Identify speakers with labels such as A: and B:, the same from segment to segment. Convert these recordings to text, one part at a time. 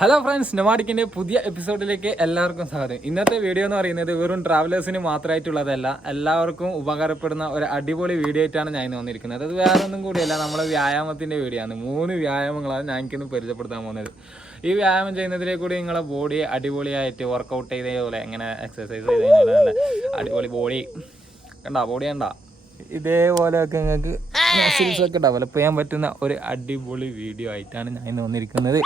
A: Hello friends നെമാഡിക്കിന്റെ പുതിയ എപ്പിസോഡിലേക്ക് എല്ലാവർക്കും സ്വാഗതം. ഇന്നത്തെ വീഡിയോ എന്ന് പറയുന്നത് വെറും ട്രാവലേഴ്സിന് മാത്രമായിട്ടുള്ളതല്ല എല്ലാവർക്കും ഉപകാരപ്പെടുന്ന ഒരു അടിപൊളി വീഡിയോ ആയിട്ടാണ് ഞാൻ ഇന്ന് വന്നിരിക്കുന്നത്. അത് വേറെ ഒന്നും കൂടിയല്ല നമ്മളെ വ്യായാമത്തിന്റെ വീഡിയോ ആണ്. മൂന്ന് വ്യായാമങ്ങളാണ് ഞാൻ എനിക്കിന്ന് പരിചയപ്പെടുത്താൻ പോകുന്നത്. ഈ വ്യായാമം ചെയ്യുന്നതിലെ കൂടി നിങ്ങളെ ബോഡി അടിപൊളിയായിട്ട് വർക്കൗട്ട് ചെയ്തതുപോലെ എങ്ങനെ എക്സസൈസ് ചെയ്ത് നല്ല അടിപൊളി ബോഡി കണ്ടാ ബോഡി കണ്ടാ? ഇതേപോലെയൊക്കെ നിങ്ങൾക്ക് മസിൽസൊക്കെ ഡെവലപ്പ് ചെയ്യാൻ പറ്റുന്ന ഒരു അടിപൊളി വീഡിയോ ആയിട്ടാണ് ഞാൻ ഇന്ന് വന്നിരിക്കുന്നത്.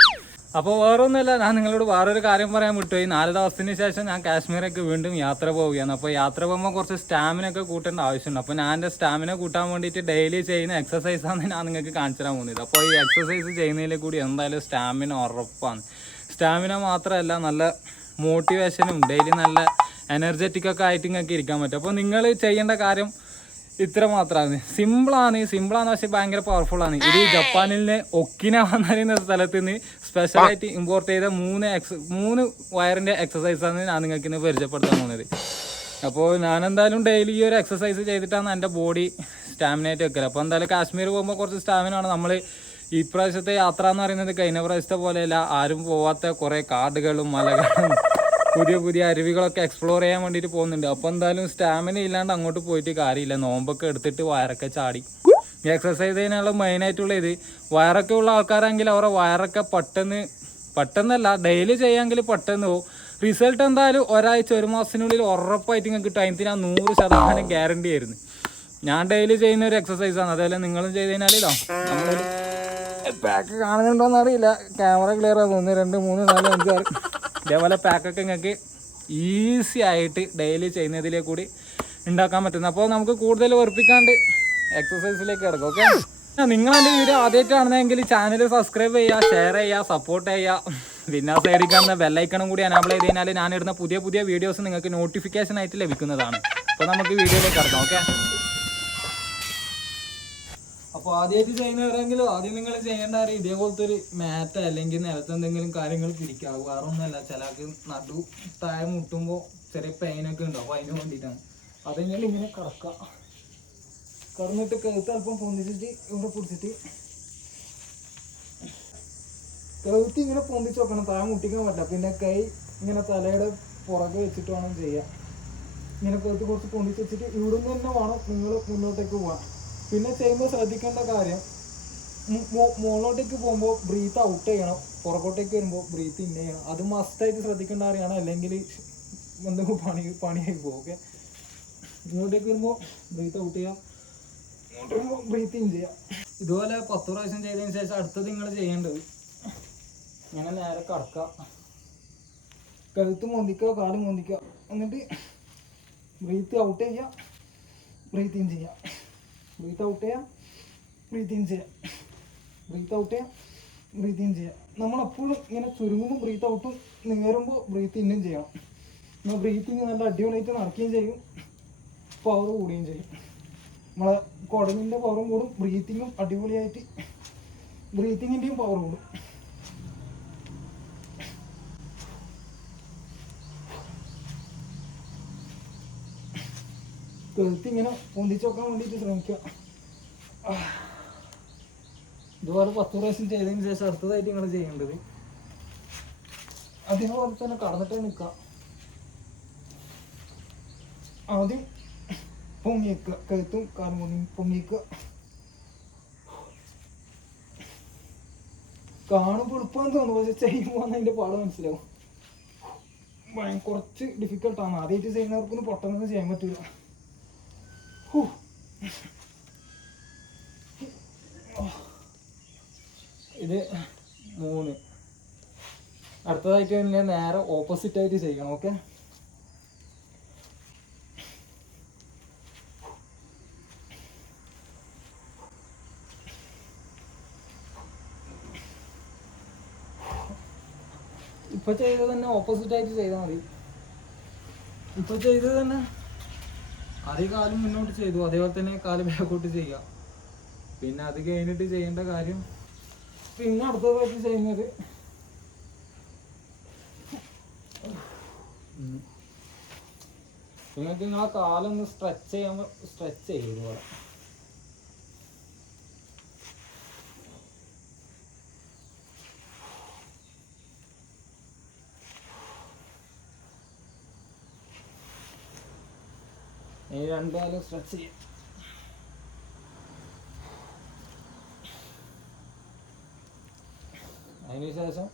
A: അപ്പോൾ വേറൊന്നുമല്ല ഞാൻ നിങ്ങളോട് വേറൊരു കാര്യം പറയാൻ വിട്ടുപോയി. നാല് ദിവസത്തിന് ശേഷം ഞാൻ കാശ്മീരൊക്കെ വീണ്ടും യാത്ര പോവുകയാണ്. അപ്പോൾ യാത്ര പോകുമ്പോൾ കുറച്ച് സ്റ്റാമിന ഒക്കെ കൂട്ടേണ്ട ആവശ്യമുണ്ട്. അപ്പോൾ ഞാൻ എന്റെ സ്റ്റാമിന കൂട്ടാൻ വേണ്ടിയിട്ട് ഡെയിലി ചെയ്യുന്ന എക്സസൈസാണ് ഞാൻ നിങ്ങൾക്ക് കാണിച്ചു തരാൻ പോകുന്നത്. അപ്പോൾ ഈ എക്സസൈസ് ചെയ്യുന്നതിൽ കൂടി എന്തായാലും സ്റ്റാമിന ഉറപ്പാണ്. സ്റ്റാമിന മാത്രമല്ല നല്ല മോട്ടിവേഷനും ഡെയിലി നല്ല എനർജറ്റിക് ഒക്കെ ആയിട്ട് നിങ്ങൾക്ക് ഇരിക്കാൻ പറ്റും. അപ്പോൾ നിങ്ങൾ ചെയ്യേണ്ട കാര്യം ഇത്ര മാത്രമാണ് സിമ്പിളാണ്. സിമ്പിളാണ് പക്ഷെ ഭയങ്കര പവർഫുൾ ആണ്. ഇത് ജപ്പാനിൽ നിന്ന് ഒക്കിനാവ എന്ന് സ്ഥലത്ത് നിന്ന് സ്പെഷ്യലായിട്ട് ഇമ്പോർട്ട് ചെയ്ത മൂന്ന് എക്സ് മൂന്ന് വയറിന്റെ എക്സസൈസ് ആണ് ഞാൻ നിങ്ങൾക്ക് ഇന്ന് പരിചയപ്പെടുത്താൻ പോകുന്നത്. അപ്പോൾ ഞാൻ എന്തായാലും ഡെയിലി ഈ ഒരു എക്സസൈസ് ചെയ്തിട്ടാണ് എന്റെ ബോഡി സ്റ്റാമിനയായിട്ട് വെക്കൽ. അപ്പോൾ എന്തായാലും കാശ്മീർ പോകുമ്പോൾ കുറച്ച് സ്റ്റാമിന ആണ് നമ്മൾ ഈ പ്രാവശ്യത്തെ യാത്ര എന്ന് പറയുന്നത് കഴിഞ്ഞ പ്രാവശ്യത്തെ പോലെയല്ല. ആരും പോവാത്ത കുറേ കാടുകളും മലകളും പുതിയ പുതിയ അരുവികളൊക്കെ എക്സ്പ്ലോർ ചെയ്യാൻ വേണ്ടിയിട്ട് പോകുന്നുണ്ട്. അപ്പോൾ എന്തായാലും സ്റ്റാമിന ഇല്ലാണ്ട് അങ്ങോട്ട് പോയിട്ട് കാര്യമില്ല. നോമ്പൊക്കെ എടുത്തിട്ട് വയറൊക്കെ ചാടി. എക്സസൈസ് ചെയ്യാനുള്ള മെയിനായിട്ടുള്ള ഇത് വയറൊക്കെ ഉള്ള ആൾക്കാരാണെങ്കിൽ അവരുടെ വയറൊക്കെ പെട്ടെന്ന് പെട്ടെന്നല്ല ഡെയിലി ചെയ്യാമെങ്കിൽ പെട്ടെന്ന് പോകും റിസൾട്ട് എന്തായാലും ഒരാഴ്ച ഒരു മാസത്തിനുള്ളിൽ ഉറപ്പായിട്ട് നിങ്ങൾക്ക് കിട്ടും. അതിന് ഞാൻ നൂറ് ശതമാനം ഗ്യാരണ്ടി ആയിരുന്നു. ഞാൻ ഡെയിലി ചെയ്യുന്ന ഒരു എക്സസൈസാണ് അതേപോലെ നിങ്ങളും ചെയ്ത് കഴിഞ്ഞാലോ നമ്മളൊരു പാക്ക് കാണുന്നുണ്ടോന്ന് അറിയില്ല. ക്യാമറ ക്ലിയർ ആണ് ഒന്ന് രണ്ട് മൂന്ന് നാല് അഞ്ച് ആറ്. ഇതേപോലെ പാക്കൊക്കെ നിങ്ങൾക്ക് ഈസി ആയിട്ട് ഡെയിലി ചെയ്യുന്നതിലേ കൂടി ഉണ്ടാക്കാൻ പറ്റുന്ന. അപ്പോൾ നമുക്ക് കൂടുതൽ വെറുപ്പിക്കാണ്ട് എക്സസൈസിലേക്ക് കിടക്കും ഓക്കെ നിങ്ങൾ എന്റെ വീഡിയോ ആദ്യമായിട്ടാണെന്നെങ്കിൽ ചാനൽ സബ്സ്ക്രൈബ് ചെയ്യുക ഷെയർ ചെയ്യുക സപ്പോർട്ട് ചെയ്യുക പിന്നെ സൈഡിൽ കാണുന്ന കൂടി അനാബിൾ ചെയ്ത് കഴിഞ്ഞാൽ ഞാനിടുന്ന പുതിയ പുതിയ വീഡിയോസ് നിങ്ങൾക്ക് നോട്ടിഫിക്കേഷൻ ആയിട്ട് ലഭിക്കുന്നതാണ്. അപ്പോൾ നമുക്ക് വീഡിയോയിലേക്ക് കിടക്കാം ഓക്കെ അപ്പോൾ ആദ്യമായിട്ട് ചെയ്യുന്നവരെങ്കിലും ആദ്യം നിങ്ങൾ ചെയ്യേണ്ട കാര്യം ഇതേപോലത്തെ ഒരു മാറ്റ് അല്ലെങ്കിൽ നിലത്ത് എന്തെങ്കിലും കാര്യങ്ങൾ പിടിക്കുക വേറെ ഒന്നുമല്ല. ചിലർക്ക് നടു താഴെ മുട്ടുമ്പോൾ ചെറിയ പെയിനൊക്കെ ഉണ്ടാവും. അപ്പോൾ അതിന് വേണ്ടിയിട്ടാണ്. അതെങ്കിലും ഇങ്ങനെ കറക്കുക കറന്നിട്ട് കഴുത്ത് അല്പം പൊന്തിച്ചിട്ട് ഇവിടെ പിടിച്ചിട്ട് കഴുത്ത് ഇങ്ങനെ പൊന്തിച്ച് വെക്കണം. താഴെ മുട്ടിക്കാൻ പറ്റില്ല. പിന്നെ കൈ ഇങ്ങനെ തലയുടെ പുറകെ വെച്ചിട്ട് വേണം ചെയ്യാൻ. ഇങ്ങനെ കഴുത്ത് കുറച്ച് പൊന്തിച്ച് വെച്ചിട്ട് ഇവിടുന്ന് തന്നെ വേണം നിങ്ങൾ മുന്നോട്ടേക്ക് പോകാൻ പിന്നെ ചെയ്യുമ്പോൾ ശ്രദ്ധിക്കേണ്ട കാര്യം മുകളിലോട്ടേക്ക് പോകുമ്പോൾ ബ്രീത്ത് ഔട്ട് ചെയ്യണം. പുറകോട്ടേക്ക് വരുമ്പോൾ ബ്രീത്ത് ഇൻ ചെയ്യണം. അത് മസ്റ്റായിട്ട് ശ്രദ്ധിക്കേണ്ട കാര്യമാണ്. അല്ലെങ്കിൽ എന്തെങ്കിലും പണി പണിയായി പോകും ഓക്കെ ഇങ്ങോട്ടേക്ക് വരുമ്പോൾ ബ്രീത്ത് ഔട്ട് ചെയ്യാം. ഇങ്ങോട്ട് വരുമ്പോൾ ബ്രീത്ത് ഇൻ ചെയ്യാം. ഇതുപോലെ പത്ത് പ്രാവശ്യം ചെയ്തതിന് ശേഷം അടുത്തത് നിങ്ങൾ ചെയ്യേണ്ടത്. ഇങ്ങനെ നേരെ കടക്കുക കഴുത്ത് മോന്തിക്കുക കാൽ മോന്തിക്കുക. എന്നിട്ട് ബ്രീത്ത് ഔട്ട് ചെയ്യുക ബ്രീത്ത് ഇൻ ചെയ്യുക ബ്രീത്ത് ഔട്ട് ചെയ്യാം ബ്രീത്ത് ഇൻ ചെയ്യാം. ബ്രീത്ത് ഔട്ട് ചെയ്യാം ബ്രീത്ത് ഇൻ ചെയ്യാം. നമ്മളെപ്പോഴും ഇങ്ങനെ ചുരുങ്ങുമ്പോൾ ബ്രീത്ത് ഔട്ടും നേരുമ്പോൾ ബ്രീത്ത് ഇന്നും ചെയ്യണം. നമ്മൾ ബ്രീത്തിങ് നല്ല അടിപൊളിയായിട്ട് നടക്കുകയും ചെയ്യും പവർ കൂടുകയും ചെയ്യും. നമ്മളെ കുടലിന്റെ പവറും കൂടും ബ്രീത്തിങ്ങും അടിപൊളിയായിട്ട് ബ്രീത്തിങ്ങിന്റെയും പവർ കൂടും. കഴുത്ത് ഇങ്ങനെ പൊന്തിച്ച് വെക്കാൻ വേണ്ടിയിട്ട് ശ്രമിക്കുക. ഇതുപോലെ പത്ത് പ്രാവശ്യം ചെയ്തതിന് ശേഷം അടുത്തതായിട്ട് നിങ്ങൾ ചെയ്യേണ്ടത്. അതേപോലെ തന്നെ കടന്നിട്ട് നിൽക്കുക ആദ്യം പൊങ്ങിക്കുക കഴുത്തും കാലും പൊങ്ങി പൊങ്ങിക്കുക കാണുമ്പോൾ എളുപ്പമെന്ന് തോന്നുന്നു. പക്ഷെ ചെയ്യുമ്പോൾ അതിന്റെ പാട് മനസ്സിലാവും. കുറച്ച് ഡിഫിക്കൽട്ടാണ് ആദ്യമായിട്ട് ചെയ്യുന്നവർക്കൊന്നും പെട്ടെന്ന് ചെയ്യാൻ പറ്റില്ല. ഇത് മൂന്ന്. അടുത്തതായിട്ട് തന്നെ നേരെ ഓപ്പോസിറ്റ് ആയിട്ട് ചെയ്യണം ഓക്കെ ഇപ്പൊ ചെയ്തത് തന്നെ ഓപ്പോസിറ്റ് ആയിട്ട് ചെയ്താൽ മതി. ഇപ്പൊ ചെയ്തത് തന്നെ അതേ കാലം മുന്നോട്ട് ചെയ്തു. അതേപോലെ തന്നെ കാൽ ബാക്കോട്ട് ചെയ്യാം. പിന്നെ അത് കഴിഞ്ഞിട്ട് ചെയ്യേണ്ട കാര്യം പിന്നെ അടുത്തതായിട്ട് ചെയ്യുന്നത്. നിങ്ങൾക്ക് നിങ്ങളെ കാലൊന്ന് സ്ട്രെച്ച് ചെയ്യാൻ സ്ട്രെച്ച് ചെയ്യും ഇതുപോലെ. ഈ രണ്ടാലും സ്ട്രെച്ച് ചെയ്യാം. അതിന് ശേഷം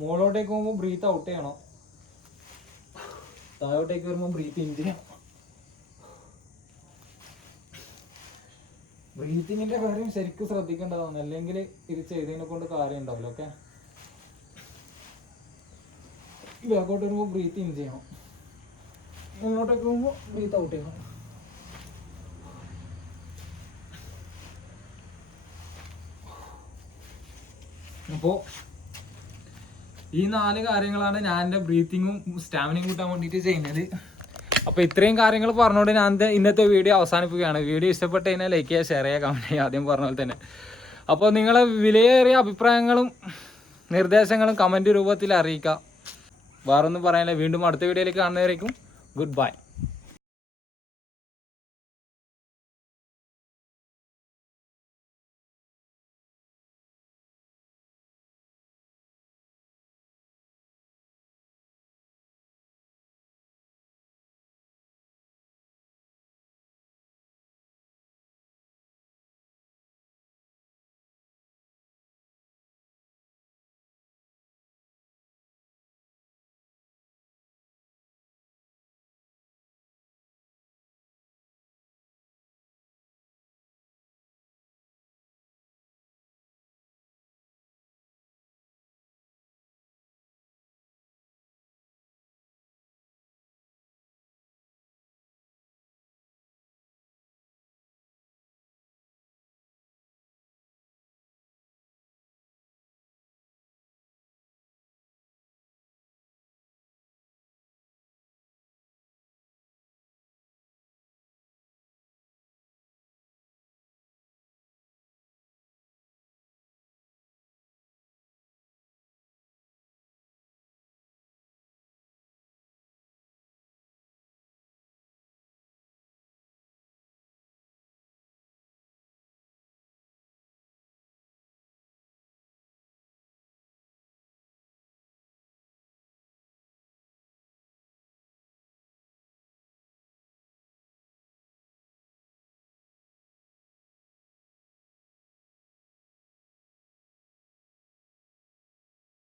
A: മുകളോട്ടേക്ക് പോകുമ്പോൾ ബ്രീത്ത് ഔട്ട് ചെയ്യണം. താഴോട്ടേക്ക് വരുമ്പോൾ ബ്രീത്ത് ഇൻ ചെയ്യണം. ബ്രീത്തിങ്ങിന്റെ കാര്യം ശരിക്കും ശ്രദ്ധിക്കേണ്ടതാണ്. അല്ലെങ്കിൽ ഇത് ചെയ്തതിനെ കൊണ്ട് കാര്യം ഉണ്ടാവില്ല ഓക്കെ ബാക്കോട്ട് വരുമ്പോൾ ബ്രീത്ത് ഇൻ ചെയ്യണം. മുന്നോട്ടേക്ക് പോകുമ്പോൾ ബ്രീത്ത് ഔട്ട് ചെയ്യണം. അപ്പോൾ ഈ നാല് കാര്യങ്ങളാണ് ഞാൻ എന്റെ ബ്രീത്തിങ്ങും സ്റ്റാമിനയും കൂട്ടാൻ വേണ്ടിയിട്ട് ചെയ്യുന്നത്. അപ്പോൾ ഇത്രയും കാര്യങ്ങൾ പറഞ്ഞുകൊണ്ട് ഞാൻ ഇന്നത്തെ വീഡിയോ അവസാനിപ്പിക്കുകയാണ്. വീഡിയോ ഇഷ്ടപ്പെട്ട് കഴിഞ്ഞാൽ ലൈക്ക് ചെയ്യുക ഷെയർ ചെയ്യുക കമന്റ് ചെയ്യുക ആദ്യം പറഞ്ഞ പോലെ തന്നെ. അപ്പോൾ നിങ്ങളെ വിലയേറിയ അഭിപ്രായങ്ങളും നിർദ്ദേശങ്ങളും കമന്റ് രൂപത്തിൽ അറിയിക്കുക. വേറൊന്നും പറയാനില്ല. വീണ്ടും അടുത്ത വീഡിയോയിലേക്ക് കാണുന്നവരേക്കും ഗുഡ് ബൈ